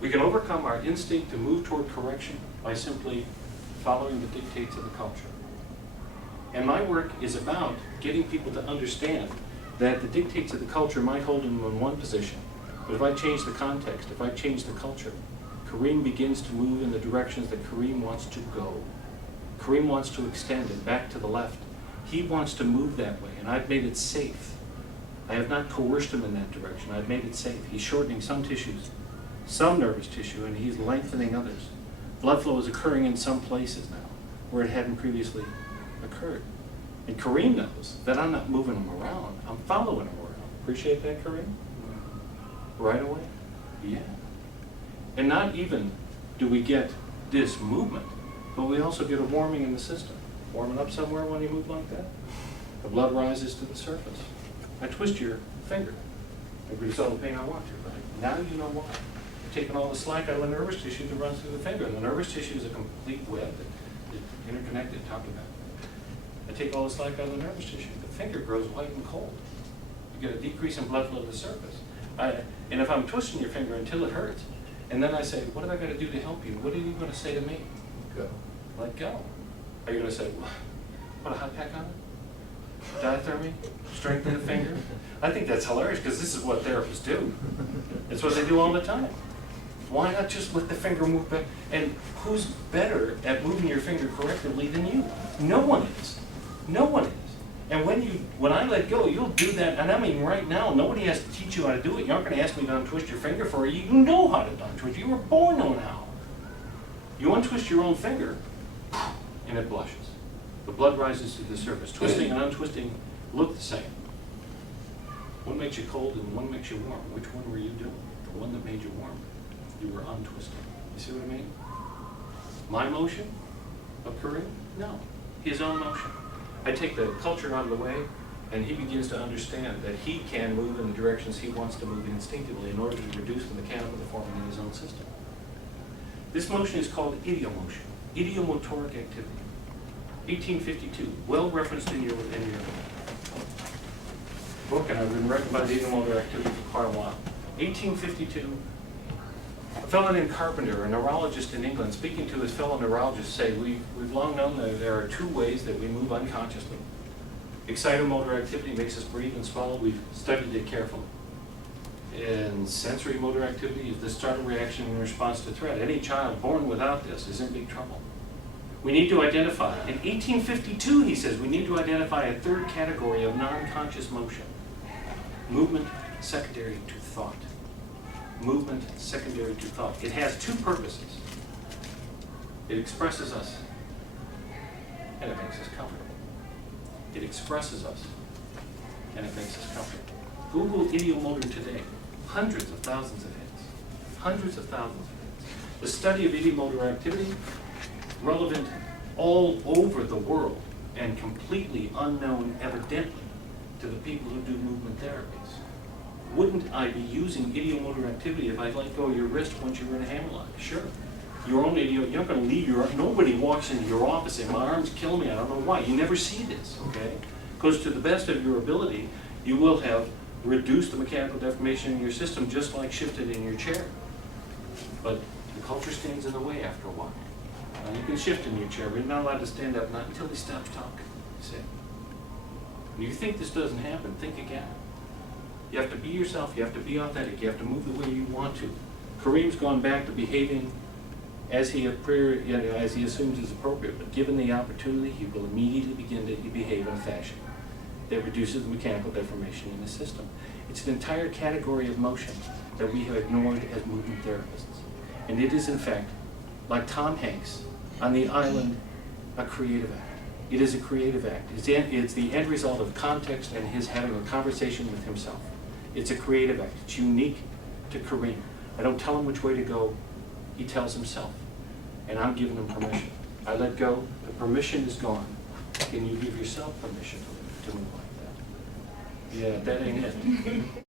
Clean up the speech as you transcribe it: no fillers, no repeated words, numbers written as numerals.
We can overcome our instinct to move toward correction by simply following the dictates of the culture. And my work is about getting people to understand that the dictates of the culture might hold them in one position, but if I change the context, if I change the culture, Kareem begins to move in the directions that Kareem wants to go. Kareem wants to extend it back to the left. He wants to move that way, and I've made it safe. I have not coerced him in that direction. I've made it safe. He's shortening some tissues, some nervous tissue, and he's lengthening others. Blood flow is occurring in some places now where it hadn't previously occurred. And Kareem knows that I'm not moving him around. I'm following him around. Appreciate that, Kareem? Right away? Yeah. And not even do we get this movement, but we also get a warming in the system. Warming up somewhere when you move like that. The blood rises to the surface. I twist your finger. I reduce all the pain I want to, right? Now you know why. I've taken all the slack out of the nervous tissue that runs through the finger. And the nervous tissue is a complete web that is interconnected, top to bottom. I take all the slack out of the nervous tissue. The finger grows white and cold. You get a decrease in blood flow to the surface. And if I'm twisting your finger until it hurts, and then I say, what have I got to do to help you? What are you going to say to me? Go. Let go. Are you going to say, put a hot pack on it? Diathermy? Strengthen the finger? I think that's hilarious because this is what therapists do. It's what they do all the time. Why not just let the finger move back? And who's better at moving your finger correctly than you? No one is. No one is. And when I let go, you'll do that. And I mean, right now, nobody has to teach you how to do it. You aren't going to ask me to untwist your finger for you. You know how to untwist. You were born knowing how. You untwist your own finger, and it blushes. The blood rises to the surface. Twisting and untwisting look the same. One makes you cold and one makes you warm. Which one were you doing? The one that made you warm. You were untwisting. You see what I mean? My motion of Kareem? No. His own motion. I take the culture out of the way, and he begins to understand that he can move in the directions he wants to move instinctively in order to reduce the mechanical deformity in his own system. This motion is called ideomotion, idiomotoric activity. 1852, well referenced in your book, and I've been writing about idiomotor activity for quite a while. 1852, a fellow named Carpenter, a neurologist in England, speaking to his fellow neurologists, say, we've long known that there are two ways that we move unconsciously. Excitomotor activity makes us breathe and swallow. We've studied it carefully. And sensory motor activity is the startle reaction in response to threat. Any child born without this is in big trouble. We need to identify, in 1852 he says, we need to identify a third category of non-conscious motion. Movement secondary to thought. Movement secondary to thought. It has two purposes. It expresses us, and it makes us comfortable. It expresses us, and it makes us comfortable. Google idiomotor today. Hundreds of thousands of hits. Hundreds of thousands of hits. The study of idiomotor activity, relevant all over the world, and completely unknown, evidently, to the people who do movement therapies. Wouldn't I be using idiomotor activity if I let go of your wrist once you were in a hammerlock? Sure. Your own you're not going to leave nobody walks into your office saying, my arm's killing me, I don't know why. You never see this, okay? Because to the best of your ability, you will have reduced the mechanical deformation in your system just like shifted in your chair. But the culture stands in the way after a while. Now you can shift in your chair, but you're not allowed to stand up, not until he stops talking, you see? When you think this doesn't happen, think again. You have to be yourself, you have to be authentic, you have to move the way you want to. Kareem's gone back to behaving as he assumes is appropriate, but given the opportunity, he will immediately begin to behave in a fashion that reduces the mechanical deformation in the system. It's an entire category of motion that we have ignored as movement therapists. And it is, in fact, like Tom Hanks on the island, a creative act. It is a creative act. It's the end result of context and his having a conversation with himself. It's a creative act. It's unique to Kareem. I don't tell him which way to go. He tells himself. And I'm giving him permission. I let go. The permission is gone. Can you give yourself permission to move like that? Yeah, that ain't it.